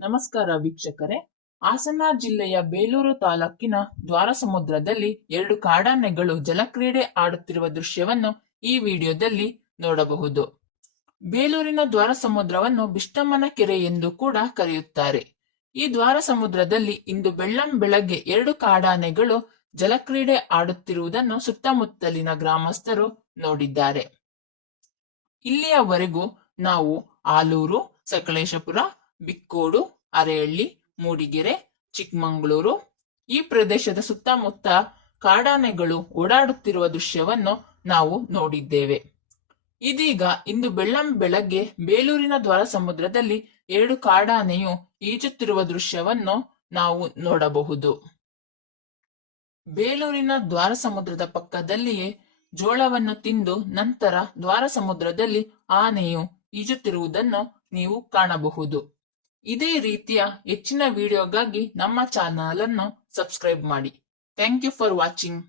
ನಮಸ್ಕಾರ ವೀಕ್ಷಕರೇ. ಹಾಸನ ಜಿಲ್ಲೆಯ ಬೇಲೂರು ತಾಲೂಕಿನ ದ್ವಾರಸಮುದ್ರದಲ್ಲಿ 2 ಕಾಡಾನೆಗಳು ಜಲಕ್ರೀಡೆ ಆಡುತ್ತಿರುವ ದೃಶ್ಯವನ್ನು ಈ ವಿಡಿಯೋದಲ್ಲಿ ನೋಡಬಹುದು. ಬೇಲೂರಿನ ದ್ವಾರಸಮುದ್ರವನ್ನು ಬಿಷ್ಟಮ್ಮನ ಕೆರೆ ಎಂದು ಕೂಡ ಕರೆಯುತ್ತಾರೆ. ಈ ದ್ವಾರಸಮುದ್ರದಲ್ಲಿ ಇಂದು ಬೆಳ್ಳಂಬೆಳಗ್ಗೆ 2 ಕಾಡಾನೆಗಳು ಜಲಕ್ರೀಡೆ ಆಡುತ್ತಿರುವುದನ್ನು ಸುತ್ತಮುತ್ತಲಿನ ಗ್ರಾಮಸ್ಥರು ನೋಡಿದ್ದಾರೆ. ಇಲ್ಲಿಯವರೆಗೂ ನಾವು ಆಲೂರು, ಸಕಲೇಶಪುರ, ಬಿಕ್ಕೋಡು, ಅರೇಹಳ್ಳಿ, ಮೂಡಿಗೆರೆ, ಚಿಕ್ಕಮಗಳೂರು ಈ ಪ್ರದೇಶದ ಸುತ್ತಮುತ್ತ ಕಾಡಾನೆಗಳು ಓಡಾಡುತ್ತಿರುವ ದೃಶ್ಯವನ್ನು ನಾವು ನೋಡಿದ್ದೇವೆ. ಇದೀಗ ಇಂದು ಬೆಳ್ಳಂಬೆಳಗ್ಗೆ ಬೇಲೂರಿನ ದ್ವಾರಸಮುದ್ರದಲ್ಲಿ 2 ಕಾಡಾನೆಯು ಈಜುತ್ತಿರುವ ದೃಶ್ಯವನ್ನು ನಾವು ನೋಡಬಹುದು. ಬೇಲೂರಿನ ದ್ವಾರಸಮುದ್ರದ ಪಕ್ಕದಲ್ಲಿಯೇ ಜೋಳವನ್ನು ತಿಂದು ನಂತರ ದ್ವಾರಸಮುದ್ರದಲ್ಲಿ ಆನೆಯು ಈಜುತ್ತಿರುವುದನ್ನು ನೀವು ಕಾಣಬಹುದು. ಇದೇ ರೀತಿಯ ಹೆಚ್ಚಿನ ವಿಡಿಯೋಗಾಗಿ ನಮ್ಮ ಚಾನಲ್ ಅನ್ನು ಸಬ್ಸ್ಕ್ರೈಬ್ ಮಾಡಿ. Thank you for watching.